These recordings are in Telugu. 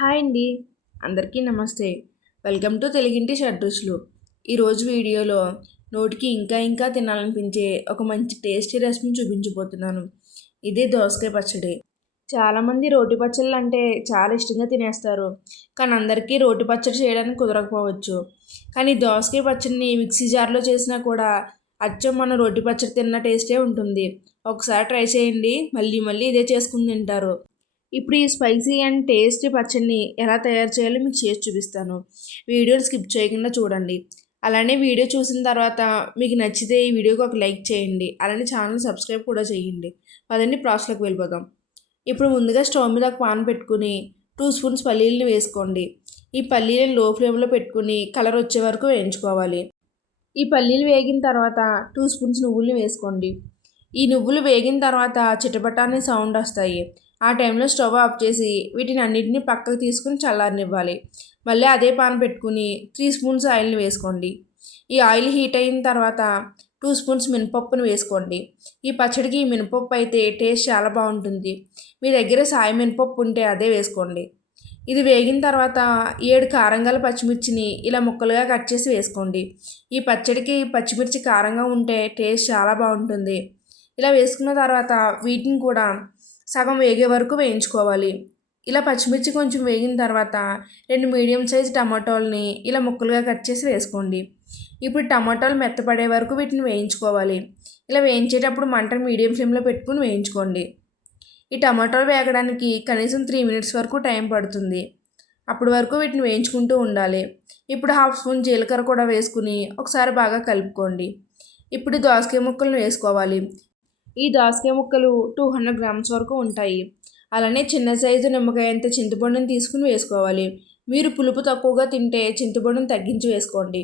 హాయ్ అండి. అందరికీ నమస్తే. వెల్కమ్ టు తెలుగింటి షడ్రుచులు. ఈరోజు వీడియోలో నోటికి ఇంకా ఇంకా తినాలనిపించే ఒక మంచి టేస్టీ రెసిపీని చూపించబోతున్నాను. ఇదే దోసకాయ పచ్చడి. చాలామంది రోటి పచ్చళ్ళు అంటే చాలా ఇష్టంగా తినేస్తారు. కానీ అందరికీ రోటి పచ్చడి చేయడానికి కుదరకపోవచ్చు. కానీ దోసకాయ పచ్చడిని మిక్సీ జార్లో చేసినా కూడా అచ్చం మన రోటి పచ్చడి తిన్న టేస్టే ఉంటుంది. ఒకసారి ట్రై చేయండి. మళ్ళీ మళ్ళీ ఇదే చేసుకుని తింటారు. ఇప్పుడు ఈ స్పైసీ అండ్ టేస్టీ పచ్చడిని ఎలా తయారు చేయాలో మీకు చేసి చూపిస్తాను. వీడియోని స్కిప్ చేయకుండా చూడండి. అలానే వీడియో చూసిన తర్వాత మీకు నచ్చితే ఈ వీడియోకి ఒక లైక్ చేయండి. అలానే ఛానల్ సబ్స్క్రైబ్ కూడా చేయండి. పదండి ప్రాసెస్లోకి వెళ్ళిపోదాం. ఇప్పుడు ముందుగా స్టవ్ మీద ఒక పాన్ పెట్టుకుని టూ స్పూన్స్ పల్లీలను వేసుకోండి. ఈ పల్లీలను లో ఫ్లేమ్లో పెట్టుకుని కలర్ వచ్చే వరకు వేయించుకోవాలి. ఈ పల్లీలు వేగిన తర్వాత టూ స్పూన్స్ నువ్వుల్ని వేసుకోండి. ఈ నువ్వులు వేగిన తర్వాత చిటపటాన్ని సౌండ్ వస్తాయి. ఆ టైంలో స్టవ్ ఆఫ్ చేసి వీటిని అన్నింటినీ పక్కకు తీసుకుని చల్లారనివ్వాలి. మళ్ళీ అదే పాన్ పెట్టుకుని త్రీ స్పూన్స్ ఆయిల్ని వేసుకోండి. ఈ ఆయిల్ హీట్ అయిన తర్వాత టూ స్పూన్స్ మినపప్పును వేసుకోండి. ఈ పచ్చడికి ఈ మినపప్పు అయితే టేస్ట్ చాలా బాగుంటుంది. మీ దగ్గర సాయి మినపప్పు ఉంటే అదే వేసుకోండి. ఇది వేగిన తర్వాత ఏడు కారంగల పచ్చిమిర్చిని ఇలా ముక్కలుగా కట్ చేసి వేసుకోండి. ఈ పచ్చడికి పచ్చిమిర్చి కారంగా ఉంటే టేస్ట్ చాలా బాగుంటుంది. ఇలా వేసుకున్న తర్వాత వీటిని కూడా సగం వేగే వరకు వేయించుకోవాలి. ఇలా పచ్చిమిర్చి కొంచెం వేగిన తర్వాత రెండు మీడియం సైజ్ టమాటోల్ని ఇలా ముక్కలుగా కట్ చేసి వేసుకోండి. ఇప్పుడు టమాటాలు మెత్తపడే వరకు వీటిని వేయించుకోవాలి. ఇలా వేయించేటప్పుడు మంటను మీడియం ఫ్లేమ్లో పెట్టుకుని వేయించుకోండి. ఈ టమాటాలు వేగడానికి కనీసం త్రీ మినిట్స్ వరకు టైం పడుతుంది. అప్పటి వరకు వీటిని వేయించుకుంటూ ఉండాలి. ఇప్పుడు హాఫ్ స్పూన్ జీలకర్ర కూడా వేసుకుని ఒకసారి బాగా కలుపుకోండి. ఇప్పుడు దోసకాయ ముక్కలను వేసుకోవాలి. ఈ దోసకాయ ముక్కలు టూ హండ్రెడ్ గ్రామ్స్ వరకు ఉంటాయి. అలానే చిన్న సైజు నిమ్మకాయ అంత చింతపండుని తీసుకుని వేసుకోవాలి. మీరు పులుపు తక్కువగా తింటే చింతపండుని తగ్గించి వేసుకోండి.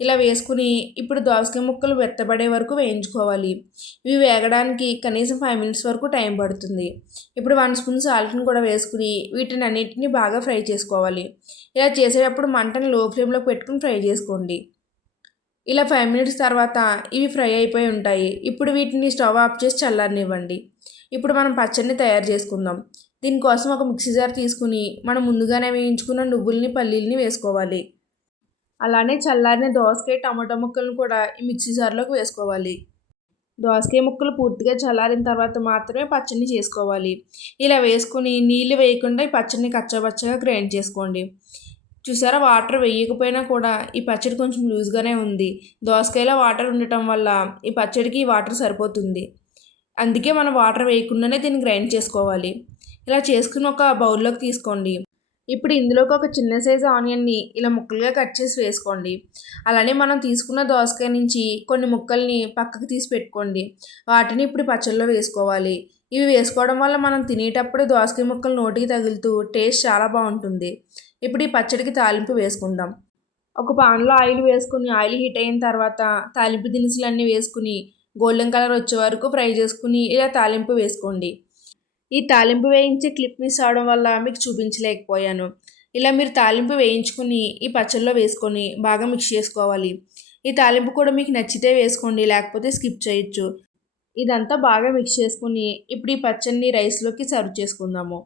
ఇలా వేసుకుని ఇప్పుడు దోసకాయ ముక్కలు వెత్తబడే వరకు వేయించుకోవాలి. ఇవి వేగడానికి కనీసం ఫైవ్ మినిట్స్ వరకు టైం పడుతుంది. ఇప్పుడు వన్ స్పూన్ సాల్ట్ని కూడా వేసుకుని వీటిని అన్నిటిని బాగా ఫ్రై చేసుకోవాలి. ఇలా చేసేటప్పుడు మంటను లో ఫ్లేమ్లో పెట్టుకుని ఫ్రై చేసుకోండి. ఇలా ఫైవ్ మినిట్స్ తర్వాత ఇవి ఫ్రై అయిపోయి ఉంటాయి. ఇప్పుడు వీటిని స్టవ్ ఆఫ్ చేసి చల్లారనివ్వండి. ఇప్పుడు మనం పచ్చడిని తయారు చేసుకుందాం. దీనికోసం ఒక మిక్సీ జార్ తీసుకుని మనం ముందుగానే వేయించుకున్న నువ్వుల్ని పల్లీల్ని వేసుకోవాలి. అలానే చల్లారిన దోసకాయ టమాటో ముక్కలను కూడా ఈ మిక్సీ జార్లోకి వేసుకోవాలి. దోసకాయ ముక్కలు పూర్తిగా చల్లారిన తర్వాత మాత్రమే పచ్చడిని చేసుకోవాలి. ఇలా వేసుకుని నీళ్ళు వేయకుండా ఈ పచ్చడిని కచ్చబచ్చగా గ్రైండ్ చేసుకోండి. చూసారా? వాటర్ వేయకపోయినా కూడా ఈ పచ్చడి కొంచెం లూజ్గానే ఉంది. దోసకాయలో వాటర్ ఉండటం వల్ల ఈ పచ్చడికి వాటర్ సరిపోతుంది. అందుకే మనం వాటర్ వేయకుండానే దీన్ని గ్రైండ్ చేసుకోవాలి. ఇలా చేసుకుని ఒక బౌల్లోకి తీసుకోండి. ఇప్పుడు ఇందులోకి ఒక చిన్న సైజు ఆనియన్ని ఇలా ముక్కలుగా కట్ చేసి వేసుకోండి. అలానే మనం తీసుకున్న దోసకాయ నుంచి కొన్ని ముక్కల్ని పక్కకు తీసి పెట్టుకోండి. వాటిని ఇప్పుడు పచ్చళ్ళలో వేసుకోవాలి. ఇవి వేసుకోవడం వల్ల మనం తినేటప్పుడు దోసకాయ ముక్కలు నోటికి తగులుతూ టేస్ట్ చాలా బాగుంటుంది. ఇప్పుడు ఈ పచ్చడికి తాలింపు వేసుకుందాం. ఒక పాన్లో ఆయిల్ వేసుకుని ఆయిల్ హీట్ అయిన తర్వాత తాలింపు దినుసులన్నీ వేసుకుని గోల్డెన్ కలర్ వచ్చే వరకు ఫ్రై చేసుకుని ఇలా తాలింపు వేసుకోండి. ఈ తాలింపు వేయించే క్లిప్ మిస్ అవడం వల్ల మీకు చూపించలేకపోయాను. ఇలా మీరు తాలింపు వేయించుకుని ఈ పచ్చళ్ళలో వేసుకొని బాగా మిక్స్ చేసుకోవాలి. ఈ తాలింపు కూడా మీకు నచ్చితే వేసుకోండి లేకపోతే స్కిప్ చేయొచ్చు. ఇదంతా బాగా మిక్స్ చేసుకుని ఇప్పుడు ఈ పచ్చడిని రైస్లోకి సర్వ్ చేసుకుందాము.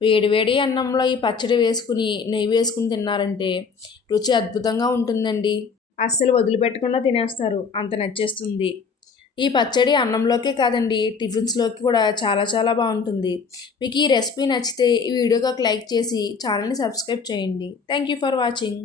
వేడివేడి అన్నంలో ఈ పచ్చడి వేసుకుని నెయ్యి వేసుకుని తిన్నారంటే రుచి అద్భుతంగా ఉంటుందండి. అస్సలు వదిలిపెట్టకుండా తినేస్తారు. అంత నచ్చేస్తుంది. ఈ పచ్చడి అన్నంలోకే కాదండి టిఫిన్స్లోకి కూడా చాలా చాలా బాగుంటుంది. మీకు ఈ రెసిపీ నచ్చితే ఈ వీడియోకి ఒక లైక్ చేసి ఛానల్ని సబ్స్క్రైబ్ చేయండి. Thank you for watching.